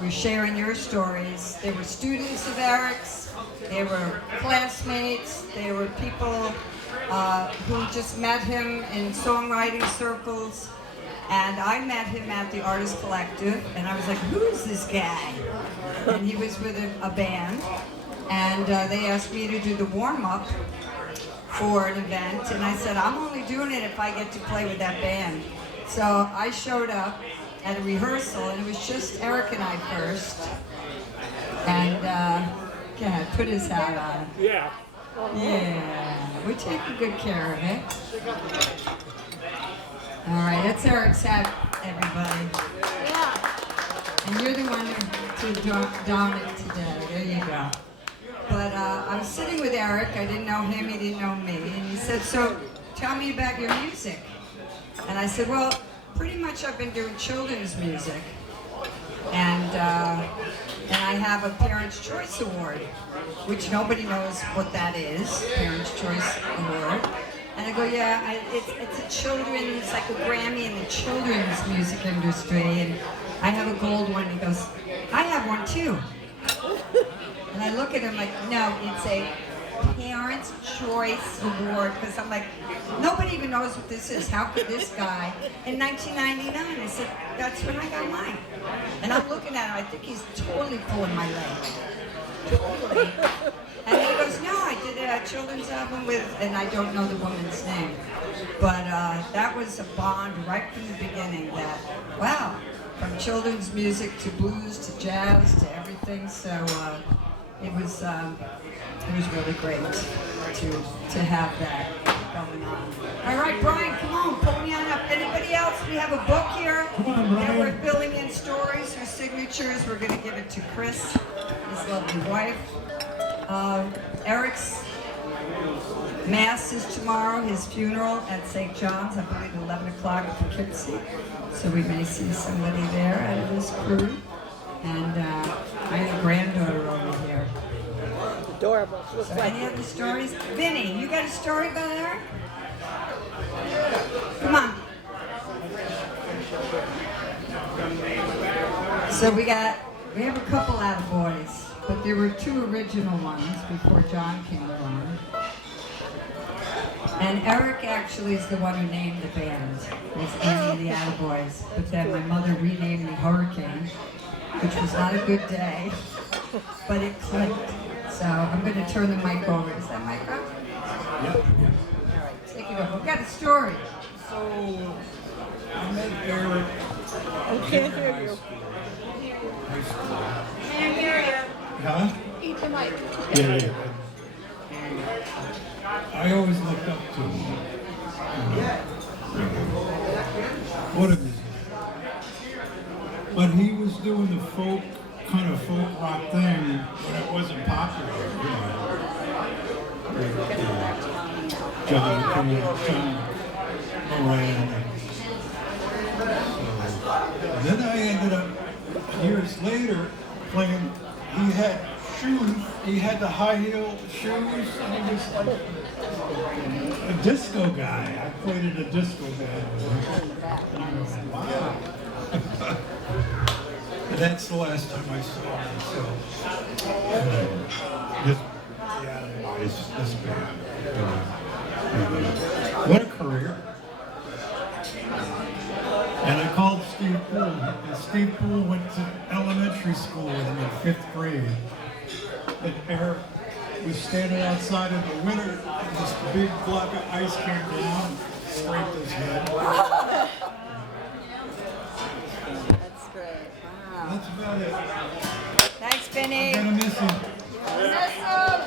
We're sharing your stories. They were students of Eric's, they were classmates, they were people who just met him in songwriting circles. And I met him at the Artist Collective, and I was like, who is this guy? And he was with a band, and they asked me to do the warm-up for an event, and I said, I'm only doing it if I get to play with that band. So I showed up at a rehearsal, and it was just Eric and I first. And, yeah, put his hat on. Yeah. Yeah, we're taking good care of it. All right, that's Eric's hat, everybody. Yeah. And you're the one to don it today. There you go. But I was sitting with Eric. I didn't know him. He didn't know me. And he said, so tell me about your music. And I said, well, pretty much I've been doing children's music. And I have a Parents' Choice Award, which nobody knows what that is, Parents' Choice Award. And I go, yeah, it's a children's, it's like a Grammy in the children's music industry, and I have a gold one. He goes, I have one too. And I look at him like, no, it's a Parents' Choice Award, because I'm like, nobody even knows what this is. How could this guy, in 1999, I said, that's when I got mine. And I'm looking at him, I think he's totally pulling my leg. Totally. And he goes, no, I did a children's album with, and I don't know the woman's name, but that was a bond right from the beginning that, wow, from children's music to blues to jazz to everything, so it was really great to have that going on. All right, Brian, come on, pull me on up. Anybody else? We have a book here, and we're filling in stories or signatures. We're going to give it to Chris, his lovely wife. Eric's Mass is tomorrow, his funeral at St. John's, I believe 11 o'clock at Poughkeepsie. So we may see somebody there out of this crew. And I have a granddaughter over here. Adorable. So any other stories? Vinny, you got a story about Eric? Come on. So we have a couple attaboys. But there were two original ones before John came along. And Eric actually is the one who named the band. It's Annie and the Attaboys. But then my mother renamed me Hurricane, which was not a good day, but it clicked. So I'm going to turn the mic over. Is that mic up? Yep. All right, take it over. We've got a story. So, I met Eric. I can't hear you. High school. Can't hear you. Huh? Eat the mic. Yeah. I always looked up to him. What a musician. But he was doing the kind of folk rock thing when it wasn't popular, you know. John Moran. And then I ended up, years later, playing. He had shoes, he had the high heel shoes, and he was like a disco guy. I played in a disco band with him. And I was like, wow. And that's the last time I saw him. So, this band. What a career. And I called Steve Poole, and Steve Poole went to elementary school with him in 5th grade. And Eric was standing outside in the winter, and this big block of ice came down and scraped his head. That's great. Wow. That's about it. Thanks, Vinny. I'm gonna miss him. Miss him.